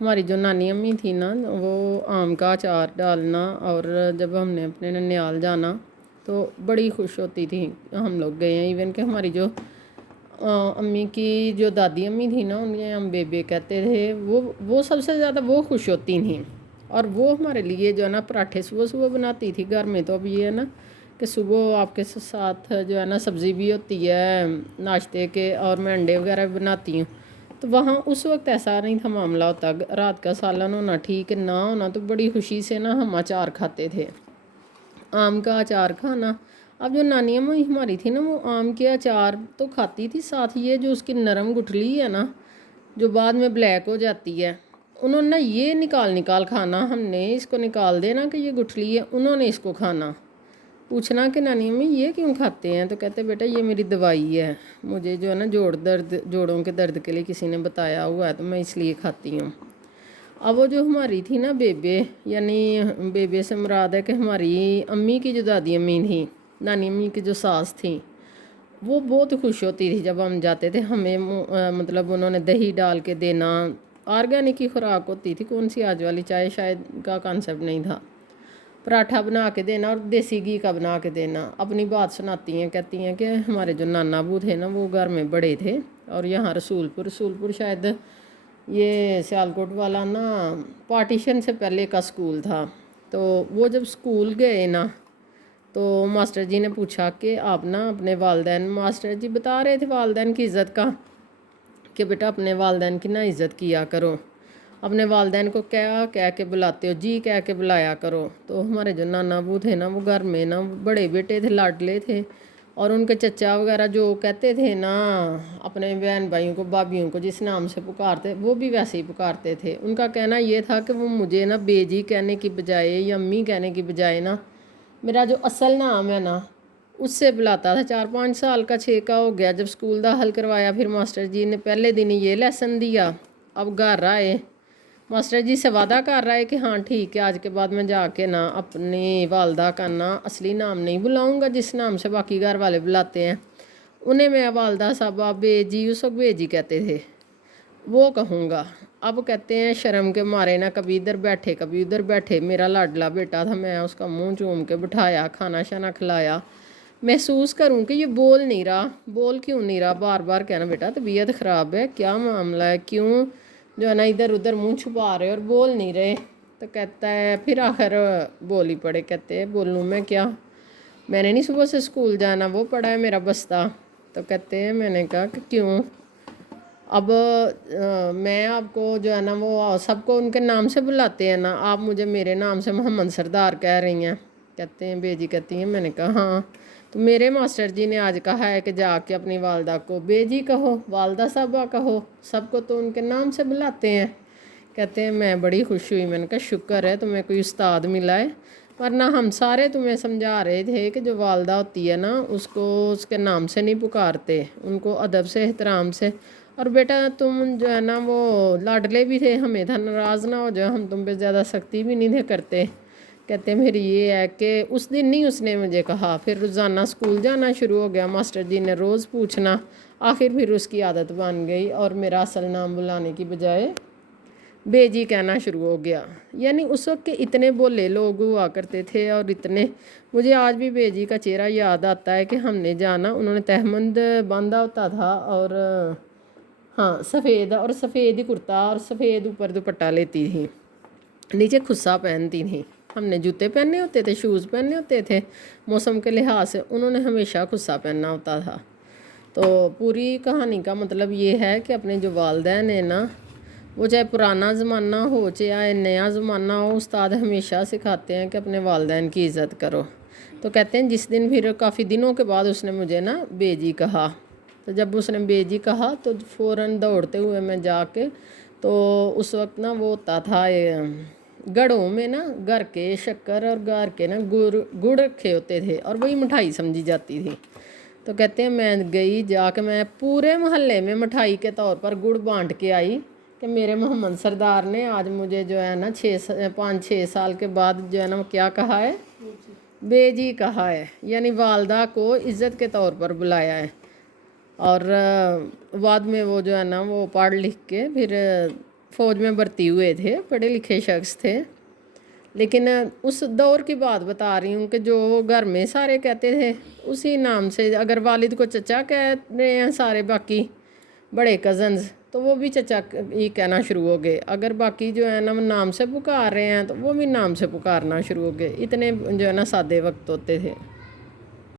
हमारी जो नानी अम्मी थी ना, वो आम का अचार डालना, और जब हमने अपने ननिहाल जाना तो बड़ी खुश होती थी। हम लोग गए हैं, इवन कि हमारी जो अम्मी की जो दादी अम्मी थी ना, उन्हें हम बेबे कहते थे, वो सबसे ज़्यादा वो खुश होती थी। और वो हमारे लिए जो है ना पराठे सुबह सुबह बनाती थी घर में। तो अब ये है ना कि सुबह आपके साथ जो है ना सब्ज़ी भी होती है नाश्ते के, और मैं अंडे वगैरह भी बनाती हूँ। तो वहाँ उस वक्त ऐसा नहीं था मामला होता, रात का सालन होना ठीक ना होना, तो बड़ी खुशी से ना हम अचार खाते थे, आम का अचार खाना। अब जो नानी अम्मा हमारी थी ना, वो आम के अचार तो खाती थी, साथ ये जो उसकी नरम गुठली है ना, जो बाद में ब्लैक हो जाती है, उन्होंने ना ये निकाल निकाल खाना। हमने इसको निकाल देना कि ये गुठली है, उन्होंने इसको खाना। पूछना कि नानी अम्मी ये क्यों खाते हैं, तो कहते बेटा ये मेरी दवाई है, मुझे जो है ना जोड़ों के दर्द के लिए किसी ने बताया हुआ है, तो मैं इसलिए खाती हूँ। अब वो जो हमारी थी ना बेबे, यानी बेबे से मुराद है कि हमारी अम्मी की जो दादी अम्मी थी, नानी अम्मी की जो सास थी, वो बहुत खुश होती थी जब हम जाते थे। हमें मतलब उन्होंने दही डाल के देना, ऑर्गेनिक की खुराक होती थी, कौन सी आज वाली चाय शायद का कॉन्सेप्ट नहीं था। पराठा बना के देना और देसी घी का बना के देना। अपनी बात सुनाती हैं, कहती हैं कि हमारे जो नाना अबू थे ना, वो घर में बड़े थे, और यहाँ रसूलपुर शायद ये सियालकोट वाला ना पार्टीशन से पहले का स्कूल था। तो वो जब स्कूल गए ना, तो मास्टर जी ने पूछा कि आप ना अपने वालदैन, मास्टर जी बता रहे थे वालदैन की इज़्ज़त का, कि बेटा अपने वालदैन की ना इज़्ज़त किया करो, अपने वालदैन को क्या कह के बुलाते हो, जी कह के बुलाया करो। तो हमारे जो नाना अबू थे ना, वो घर में ना बड़े बेटे थे, लाडले थे, और उनके चचा वगैरह जो कहते थे ना अपने बहन भाइयों को, भाभीयों को जिस नाम से पुकारते, वो भी वैसे ही पुकारते थे। उनका कहना ये था कि वो मुझे ना बेजी कहने की बजाय या अम्मी कहने की बजाय ना, मेरा जो असल नाम है ना उससे बुलाता था। 4-5 साल का 6 का हो गया जब स्कूल दाखिल करवाया, फिर मास्टर जी ने पहले दिन ही ये लेसन दिया। अब घर आए, मास्टर जी से वादा कर रहा है कि हाँ ठीक है, आज के बाद मैं जाके ना अपनी वालदा का ना असली नाम नहीं बुलाऊंगा, जिस नाम से बाकी घर वाले बुलाते हैं, उन्हें मैं वालदा साहबा बेजी, उस वक्त बेजी कहते थे, वो कहूँगा। अब कहते हैं शर्म के मारे ना कभी इधर बैठे कभी उधर बैठे। मेरा लाडला बेटा था, मैं उसका मुंह चूम के बिठाया, खाना शाना खिलाया, महसूस करूँ कि ये बोल नहीं रहा, बोल क्यों नहीं रहा, बार बार कहना बेटा तबीयत ख़राब है, क्या मामला है, क्यों जो है ना इधर उधर मुंह छुपा रहे और बोल नहीं रहे। तो कहता है, फिर आखिर बोल ही पड़े, कहते हैं बोलूँ मैं क्या, मैंने नहीं सुबह से स्कूल जाना, वो पड़ा है मेरा बस्ता। तो कहते हैं, मैंने कहा कि क्यों। अब मैं आपको जो है ना वो सबको उनके नाम से बुलाते हैं ना, आप मुझे मेरे नाम से मोहम्मद सरदार कह रही हैं। कहते हैं बेजी कहती हैं, मैंने कहा हाँ। तो मेरे मास्टर जी ने आज कहा है कि जाके अपनी वालदा को बेजी कहो, वालदा साहबा कहो, सबको तो उनके नाम से बुलाते हैं। कहते हैं मैं बड़ी खुश हुई, मैंने कहा शुक्र है तुम्हें कोई उस्ताद मिला है, वरना हम सारे तुम्हें समझा रहे थे कि जो वालदा होती है ना उसको उसके नाम से नहीं पुकारते, उनको अदब से एहतराम से। और बेटा तुम जो है ना वो लाडले भी थे, हमें था नाराज़ ना हो जाए, हम तुम पे ज़्यादा सख्ती भी नहीं थे करते। कहते मेरी ये है कि उस दिन नहीं उसने मुझे कहा, फिर रोज़ाना स्कूल जाना शुरू हो गया, मास्टर जी ने रोज़ पूछना, आखिर फिर उसकी आदत बन गई और मेरा असल नाम बुलाने की बजाय बेजी कहना शुरू हो गया। यानी उस वक्त के इतने भोले लोग हुआ करते थे, और इतने, मुझे आज भी बेजी का चेहरा याद आता है कि हमने जाना, उन्होंने तहमंद बांधा होता था, और हाँ सफ़ेद, और सफ़ेद ही कुर्ता और सफ़ेद ऊपर दुपट्टा लेती थी, नीचे खुस्सा पहनती थी। हमने जूते पहने होते थे, शूज़ पहने होते थे, मौसम के लिहाज से उन्होंने हमेशा खुस्सा पहनना होता था। तो पूरी कहानी का मतलब ये है कि अपने जो वालदैन है ना, वो चाहे पुराना ज़माना हो चाहे नया ज़माना हो, उस्ताद हमेशा सिखाते हैं कि अपने वालदैन की इज़्ज़त करो। तो कहते हैं जिस दिन फिर काफ़ी दिनों के बाद उसने मुझे ना बेजी कहा, तो जब उसने बेजी कहा तो फ़ौरन दौड़ते हुए मैं जाके, तो उस वक्त ना वो होता था गढ़ों में ना घर के शक्कर और घर के ना गुड़ रखे होते थे, और वही मिठाई समझी जाती थी। तो कहते हैं मैं गई जाके, मैं पूरे मोहल्ले में मिठाई के तौर पर गुड़ बांट के आई कि मेरे मोहम्मद सरदार ने आज मुझे जो है ना 5-6 साल के बाद जो है ना क्या कहा है, बेजी कहा है, यानी वालदा को इज़्ज़त के तौर पर बुलाया है। और बाद में वो जो है ना वो पढ़ लिख के फिर फ़ौज में भर्ती हुए थे, पढ़े लिखे शख्स थे। लेकिन उस दौर की बात बता रही हूँ कि जो घर में सारे कहते थे उसी नाम से, अगर वालिद को चचा कह रहे हैं सारे बाकी बड़े कज़न्स, तो वो भी चचा ही कहना शुरू हो गए। अगर बाकी जो है ना नाम से पुकार रहे हैं तो वो भी नाम से पुकारना शुरू हो गए। इतने जो है ना सादे वक्त होते थे।